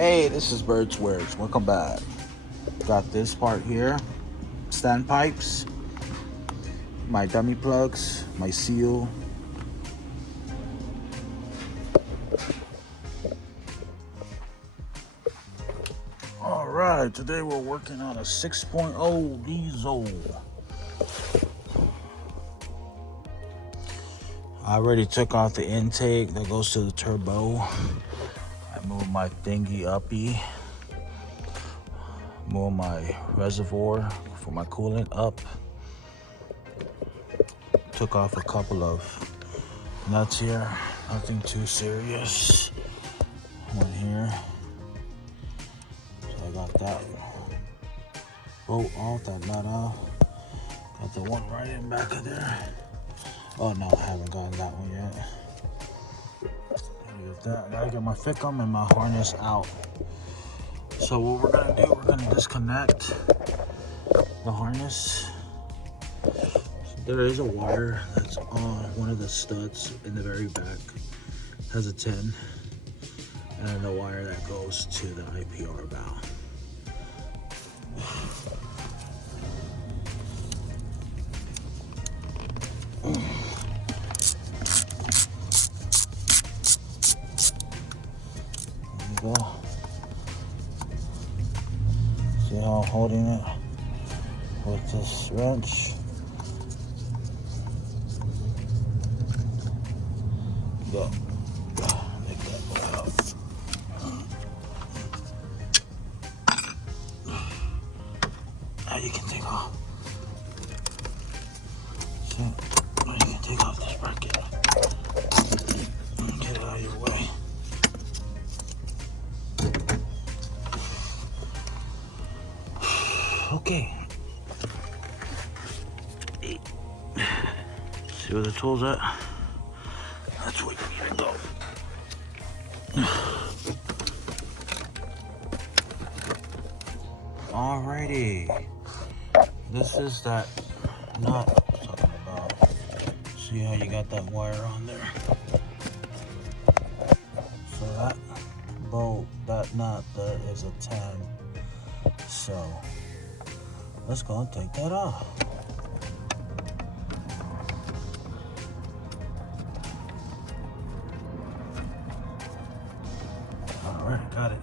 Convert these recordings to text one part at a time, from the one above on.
Hey, this is Bird's Words. Welcome back. Got this part here, standpipes, my dummy plugs, my seal. All right, today we're working on a 6.0 diesel. I already took off the intake that goes to the turbo. I moved my thingy uppy. Moved my reservoir for my coolant up. Took off a couple of nuts here. Nothing too serious. One here. So I got that bolt off, that nut off. Got the one right in back of there. Oh no, I haven't gotten that one yet. I gotta get my fickum and my harness out. So what we're gonna do, we're gonna disconnect the harness. There is a wire that's on one of the studs in the very back. It has a 10, and the wire that goes to the IPR valve. Go. See how I'm holding it with this wrench. Go. Make that go out. Now you can take off. See? Now you can take off this bracket. Get it out of your way. Okay. See where the tool's at? That's where you need to go. Alrighty. This is that nut I was talking about. See how you got that wire on there? So that bolt, that nut, that is a 10. So let's go and take that off. All right, got it.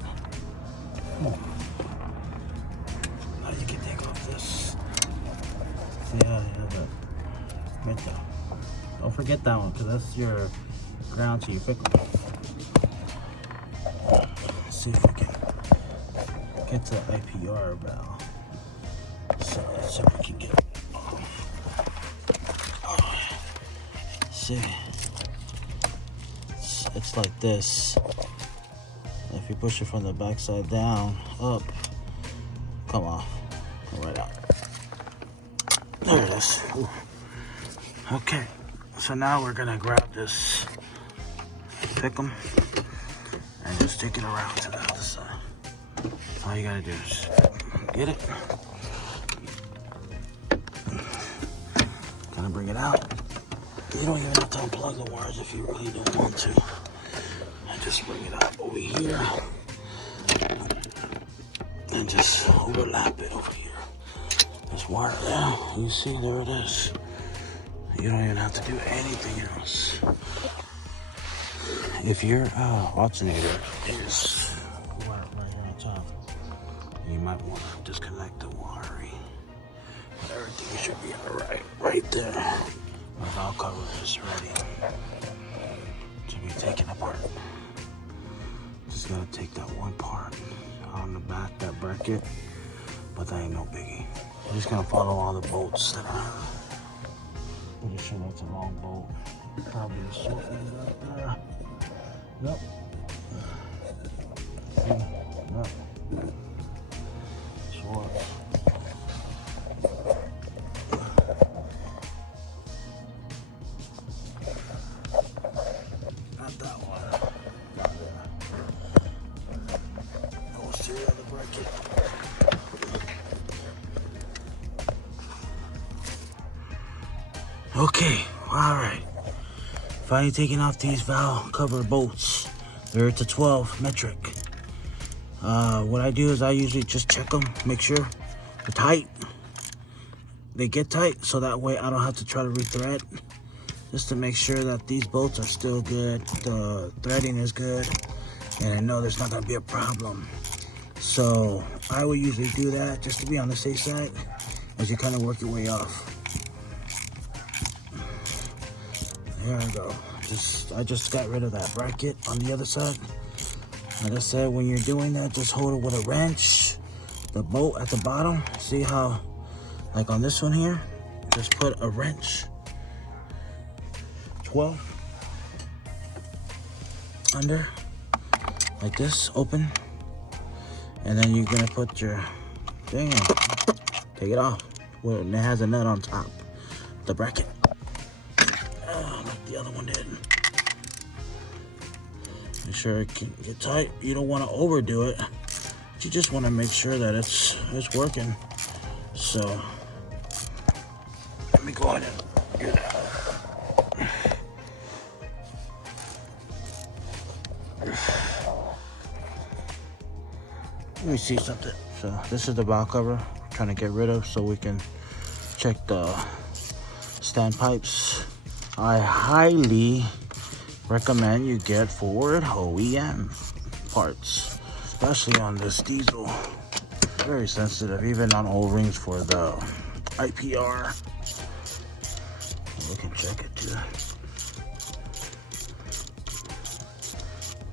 Now you can take off this. See how you have that right there. Don't forget that one, because that's your ground to your pickle. Let's see if we can get to the IPR valve. So let's see if we can get it off. Oh, see, it's like this. If you push it from the back side down, up, come off, come right out. There it is. Ooh. Okay, so now we're gonna grab this pick'em and just take it around to the other side. All you gotta do is get it. Gonna bring it out. You don't even have to unplug the wires if you really don't want to. And just bring it out over here. And just overlap it over here. This wire there, you see, there it is. You don't even have to do anything else. If your alternator is right here on top, you might want to disconnect the wiring. But everything should be alright right there. My valve cover is ready to be taken apart. Just gotta take that one part on the back, that bracket, but that ain't no biggie. I'm just gonna follow all the bolts that I have. Pretty sure that's a long bolt. Probably a short one right there. Yep. See? Yep. Short. Not that one. Not there. Goes to the other bracket. Okay, all right. Finally taking off these valve cover bolts. They're to 12 metric. What I do is I usually just check them, make sure they're tight. They get tight, so that way I don't have to try to rethread. Just to make sure that these bolts are still good, the threading is good, and I know there's not gonna be a problem. So I would usually do that just to be on the safe side as you kind of work your way off. There I go. I just got rid of that bracket on the other side. Like I said, when you're doing that, just hold it with a wrench. The bolt at the bottom, see how, like on this one here, just put a wrench, 12, under, like this, open, and then you're gonna put your thing in, take it off, well, and it has a nut on top, the bracket, like the other one did. Make sure it can get tight. You don't want to overdo it. You just want to make sure that it's working. So let me go ahead and do that. Let me see something. So this is the valve cover I'm trying to get rid of so we can check the standpipes. I highly recommend you get Ford OEM parts, especially on this diesel. Very sensitive, even on O-rings for the IPR. We can check it too,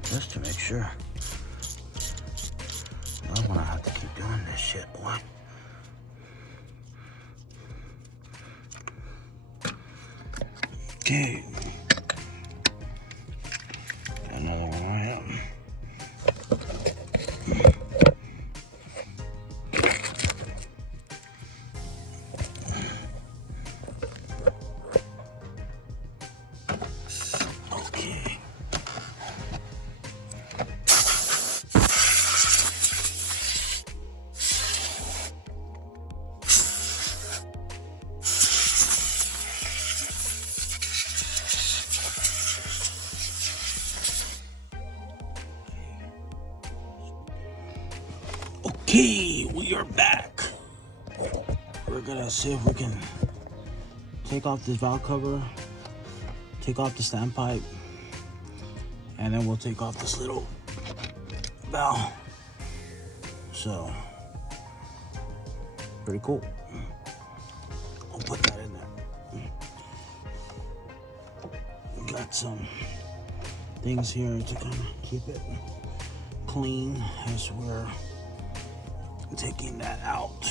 just to make sure. I don't want to have to keep doing this shit. What? Okay. Another one right up. Okay. Okay, we are back. We're gonna see if we can take off this valve cover, take off the standpipe, and then we'll take off this little valve. So, pretty cool. I'll put that in there. We got some things here to kind of keep it clean as we're taking that out.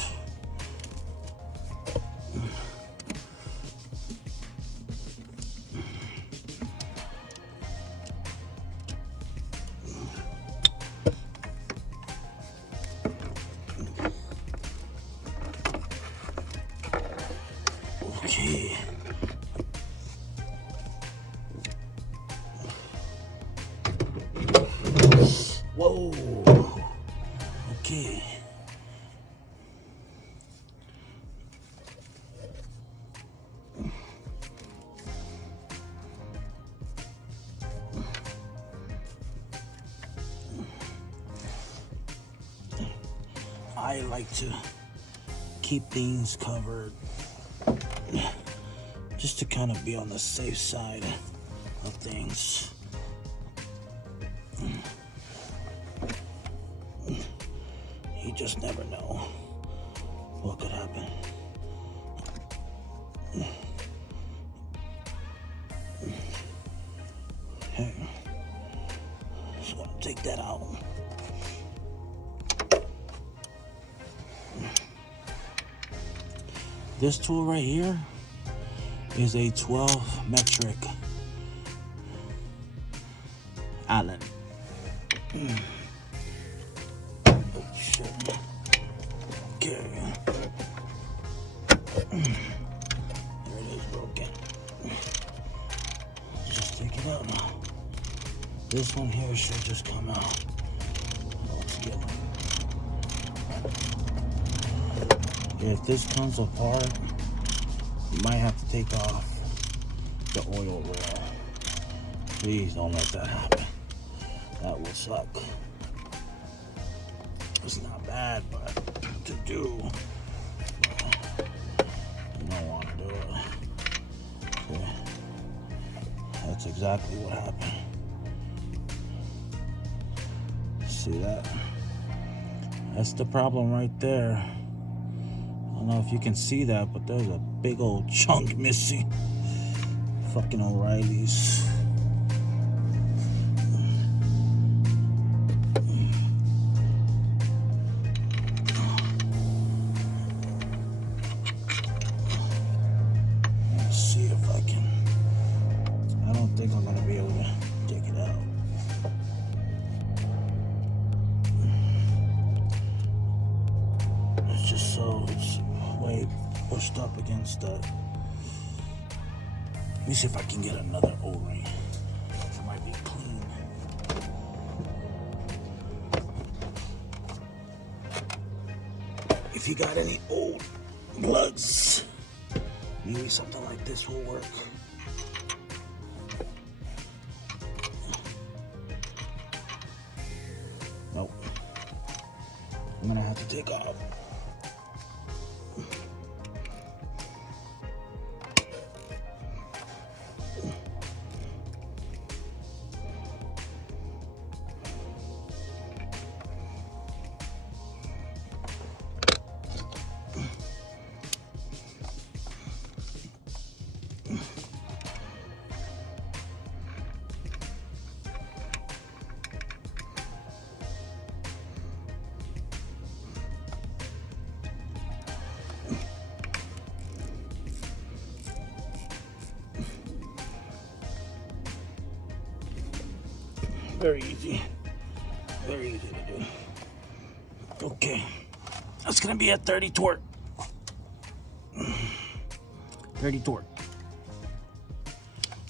Okay. Whoa. Okay. I like to keep things covered just to kind of be on the safe side of things. You just never know what could happen. Okay. So I'll take that out. This tool right here is a 12 metric Allen. Oh shit. Okay. There it is, broken. Just take it out now. This one here should just come out. Let's get it. If this comes apart, you might have to take off the oil rail. Please don't let that happen. That will suck. It's not bad, but to do, you don't want to do it. Okay. That's exactly what happened. See that? That's the problem right there. I don't know if you can see that, but there's a big old chunk missing. Fucking O'Reilly's. Let's see if I can. I don't think I'm gonna be able to take it out. It's just so, it's way pushed up against that. Let me see if I can get another O-ring. It might be clean. If you got any old plugs, maybe something like this will work. Nope. I'm gonna have to take off. Very easy. Very easy to do. Okay. That's gonna be at 30 torque. 30 torque.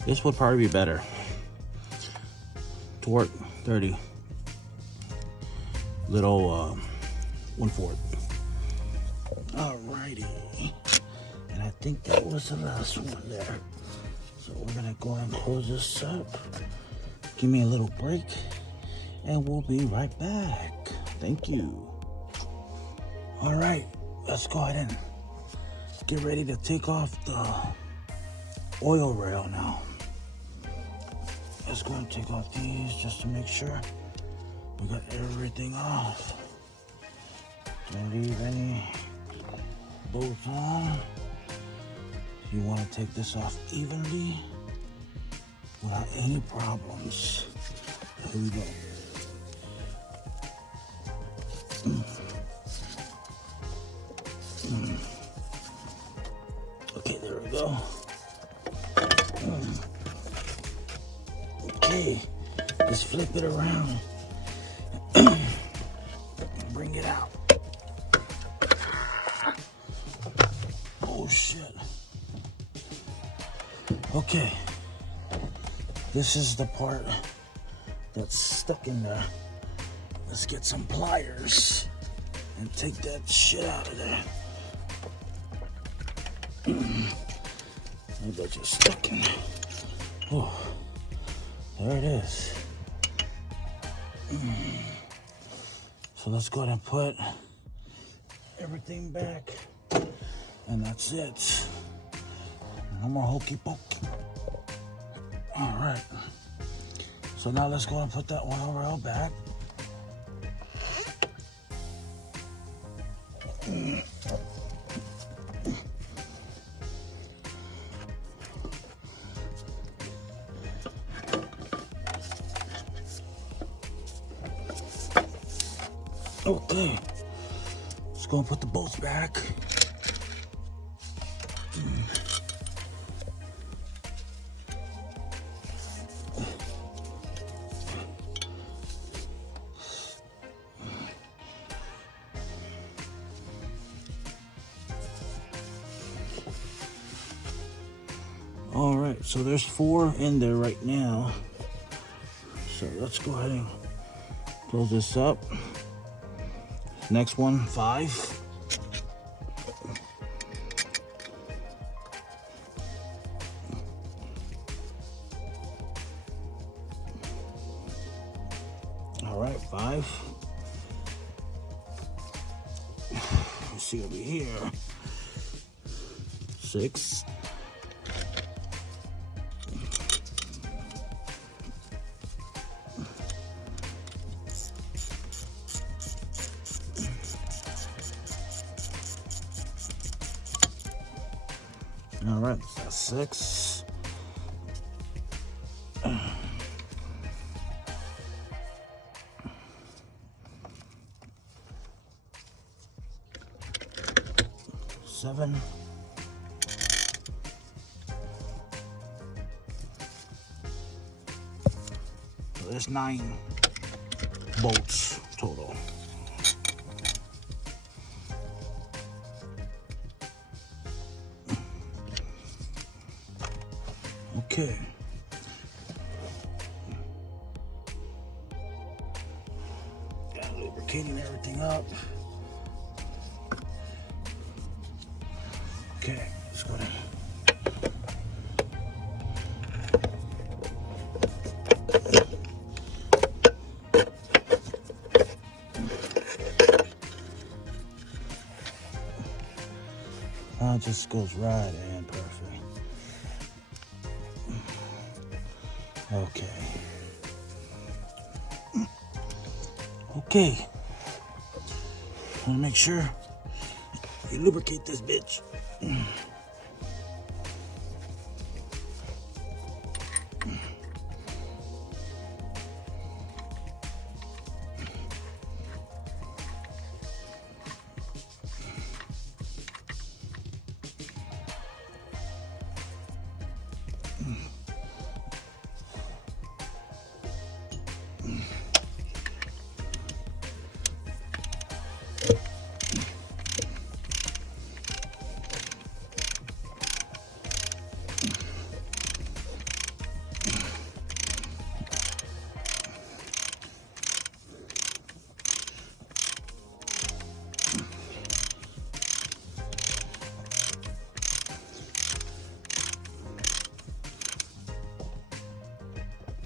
This would probably be better. Torque 30. Little 1/4. Alrighty. And I think that was the last one there. So we're gonna go ahead and close this up. Give me a little break, and we'll be right back. Thank you. All right, let's go ahead and get ready to take off the oil rail now. Let's go and take off these just to make sure we got everything off. Don't leave any bolts on. You want to take this off evenly without any problems. Here we go. Okay, there we go. Okay, just flip it around. Bring it out. Oh shit. Okay. This is the part that's stuck in there. Let's get some pliers and take that shit out of there. Maybe I just stuck in there. Oh, there it is. So let's go ahead and put everything back. And that's it. No more hokey pokey. All right. So now let's go and put that oil rail back. Okay. Let's go and put the bolts back. All right, so there's 4 in there right now. So let's go ahead and close this up. Next one, 5. All right, 5. see over here. 6. All right, that's 6. 7. So there's 9 bolts total. Okay. Got lubricating everything up. Okay, let's go down. It just goes right in perfect. Okay. Okay. Want to make sure you lubricate this bitch.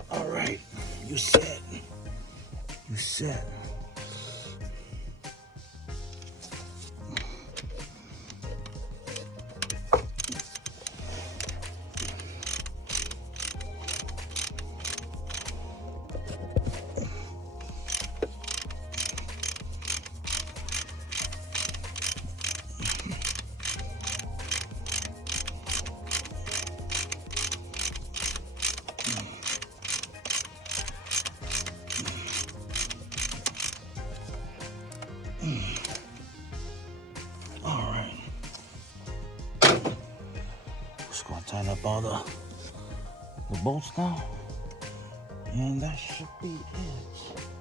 All right, you set. You set. All right. Just gonna tighten up all the bolts now, and that should be it.